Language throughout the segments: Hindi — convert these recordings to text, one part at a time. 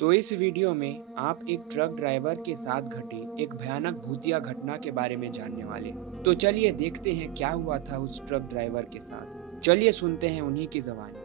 तो इस वीडियो में आप एक ट्रक ड्राइवर के साथ घटे एक भयानक भूतिया घटना के बारे में जानने वाले हैं। तो चलिए देखते हैं क्या हुआ था उस ट्रक ड्राइवर के साथ। चलिए सुनते हैं उन्हीं की ज़बानी।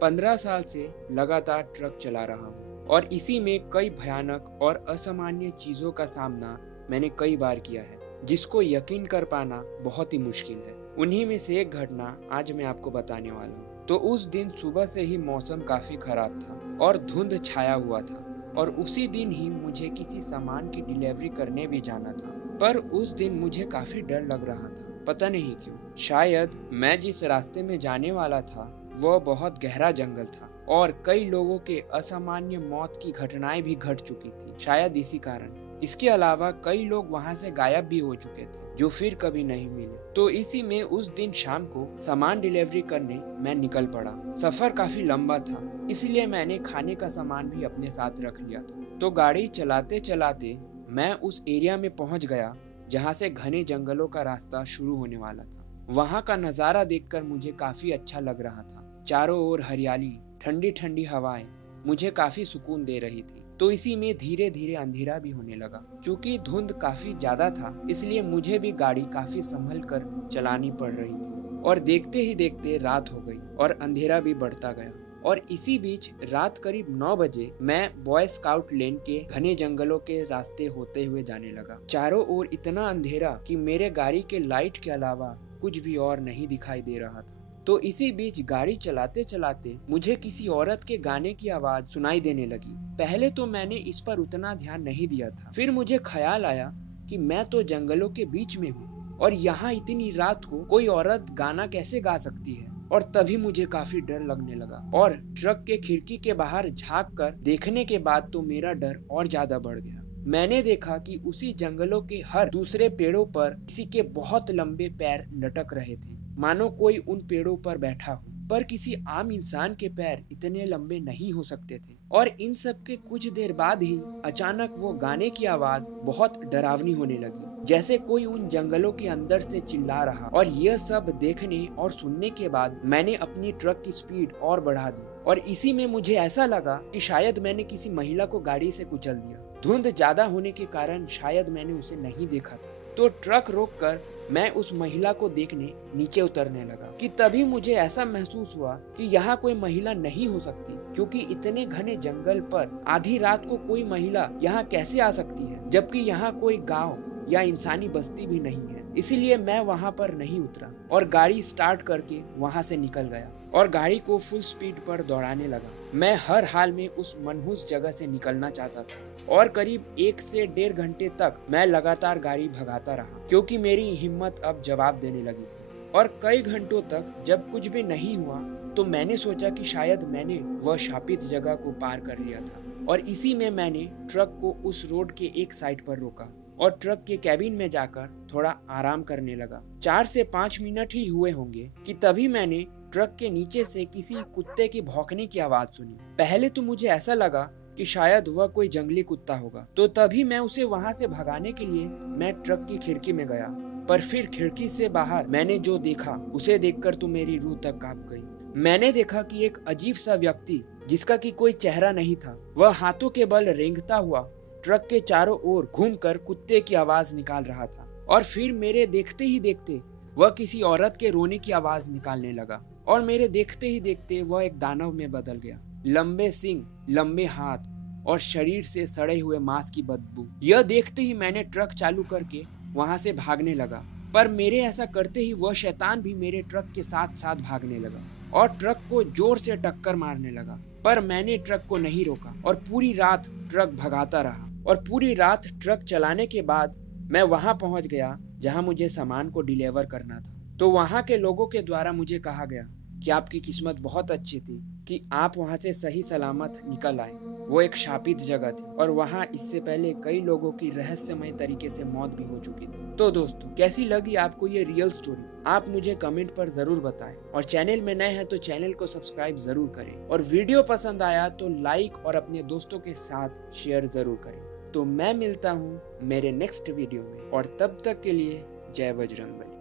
15 साल से लगातार ट्रक चला रहा हूँ और इसी में कई भयानक और असामान्य चीज़ों का सामना मैंने कई बार किया है, जिसको यकीन कर पाना बहुत ही मुश्किल है। उन्हीं में से एक घटना आज मैं आपको बताने वाला हूँ। तो उस दिन सुबह से ही मौसम काफी खराब था और धुंध छाया हुआ था और उसी दिन ही मुझे किसी सामान की डिलीवरी करने भी जाना था। पर उस दिन मुझे काफी डर लग रहा था, पता नहीं क्यों। शायद मैं जिस रास्ते में जाने वाला था वह बहुत गहरा जंगल था और कई लोगों के असामान्य मौत की घटनाएं भी घट चुकी थी, शायद इसी कारण। इसके अलावा कई लोग वहां से गायब भी हो चुके थे जो फिर कभी नहीं मिले। तो इसी में उस दिन शाम को सामान डिलीवरी करने मैं निकल पड़ा। सफर काफी लंबा था, इसलिए मैंने खाने का सामान भी अपने साथ रख लिया था। तो गाड़ी चलाते चलाते मैं उस एरिया में पहुंच गया जहां से घने जंगलों का रास्ता शुरू होने वाला था। वहां का नजारा देखकर मुझे काफी अच्छा लग रहा था। चारों ओर हरियाली, ठंडी ठंडी हवाएं मुझे काफी सुकून दे रही थी। तो इसी में धीरे धीरे अंधेरा भी होने लगा। चूंकि धुंध काफी ज्यादा था, इसलिए मुझे भी गाड़ी काफी संभल कर चलानी पड़ रही थी। और देखते ही देखते रात हो गई और अंधेरा भी बढ़ता गया। और इसी बीच रात करीब 9 बजे मैं बॉय स्काउट लेन के घने जंगलों के रास्ते होते हुए जाने लगा। चारों ओर इतना अंधेरा कि मेरे गाड़ी के लाइट के अलावा कुछ भी और नहीं दिखाई दे रहा था। तो इसी बीच गाड़ी चलाते चलाते मुझे किसी औरत के गाने की आवाज सुनाई देने लगी। पहले तो मैंने इस पर उतना ध्यान नहीं दिया था। फिर मुझे ख्याल आया कि मैं तो जंगलों के बीच में हूँ और यहाँ इतनी रात को कोई औरत गाना कैसे गा सकती है। और तभी मुझे काफी डर लगने लगा और ट्रक के खिड़की के बाहर झांक कर देखने के बाद तो मेरा डर और ज्यादा बढ़ गया। मैंने देखा कि उसी जंगलों के हर दूसरे पेड़ों पर किसी के बहुत लंबे पैर लटक रहे थे, मानो कोई उन पेड़ों पर बैठा हो। पर किसी आम इंसान के पैर इतने लंबे नहीं हो सकते थे। और इन सब के कुछ देर बाद ही अचानक वो गाने की आवाज बहुत डरावनी होने लगी, जैसे कोई उन जंगलों के अंदर से चिल्ला रहा। और यह सब देखने और सुनने के बाद मैंने अपनी ट्रक की स्पीड और बढ़ा दी। और इसी में मुझे ऐसा लगा कि शायद मैंने किसी महिला को गाड़ी से कुचल दिया। धुंध ज्यादा होने के कारण शायद मैंने उसे नहीं देखा था। तो ट्रक रोककर मैं उस महिला को देखने नीचे उतरने लगा कि तभी मुझे ऐसा महसूस हुआ कि यहाँ कोई महिला नहीं हो सकती, क्योंकि इतने घने जंगल पर आधी रात को कोई महिला यहाँ कैसे आ सकती है, जबकि यहाँ कोई गांव या इंसानी बस्ती भी नहीं है। इसीलिए मैं वहाँ पर नहीं उतरा और गाड़ी स्टार्ट करके वहाँ से निकल गया और गाड़ी को फुल स्पीड पर दौड़ाने लगा। मैं हर हाल में उस मनहूस जगह से निकलना चाहता था और करीब 1 से 1.5 घंटे तक मैं लगातार गाड़ी भगाता रहा, क्योंकि मेरी हिम्मत अब जवाब देने लगी थी। और कई घंटों तक जब कुछ भी नहीं हुआ तो मैंने सोचा कि शायद मैंने वह शापित जगह को पार कर लिया था। और इसी में मैंने ट्रक को उस रोड के एक साइड पर रोका और ट्रक के कैबिन में जाकर थोड़ा आराम करने लगा। 4 से 5 मिनट ही हुए होंगे कि तभी मैंने ट्रक के नीचे से किसी कुत्ते की भौंकने की आवाज सुनी। पहले तो मुझे ऐसा लगा कि शायद वह कोई जंगली कुत्ता होगा, तो तभी मैं उसे वहां से भगाने के लिए मैं ट्रक की खिड़की में गया। पर फिर खिड़की से बाहर मैंने जो देखा उसे देखकर तो मेरी रूह तक कांप गई। मैंने देखा कि एक अजीब सा व्यक्ति, जिसका कि कोई चेहरा नहीं था, वह हाथों के बल रेंगता हुआ ट्रक के चारों ओर घूमकर कुत्ते की आवाज निकाल रहा था। और फिर मेरे देखते ही देखते वह किसी औरत के रोने की आवाज निकालने लगा और मेरे देखते ही देखते वह एक दानव में बदल गया। लंबे सींग, लंबे हाथ और शरीर से सड़े हुए मांस की बदबू। यह देखते ही मैंने ट्रक चालू करके वहां से भागने लगा। पर मेरे ऐसा करते ही वह शैतान भी मेरे ट्रक के साथ साथ भागने लगा और ट्रक को जोर से टक्कर मारने लगा। पर मैंने ट्रक को नहीं रोका और पूरी रात ट्रक भगाता रहा। और पूरी रात ट्रक चलाने के बाद मैं वहां पहुंच गया जहां मुझे सामान को डिलीवर करना था। तो वहां के लोगों के द्वारा मुझे कहा गया कि आपकी किस्मत बहुत अच्छी थी कि आप वहां से सही सलामत निकल आए। वो एक शापित जगह थी और वहां इससे पहले कई लोगों की रहस्यमय तरीके से मौत भी हो चुकी थी। तो दोस्तों, कैसी लगी आपको ये रियल स्टोरी? आप मुझे कमेंट पर जरूर बताएं और चैनल में नए हैं तो चैनल को सब्सक्राइब जरूर करें और वीडियो पसंद आया तो लाइक और अपने दोस्तों के साथ शेयर जरूर करें। तो मैं मिलता हूँ मेरे नेक्स्ट वीडियो में और तब तक के लिए जय बजरंगबली।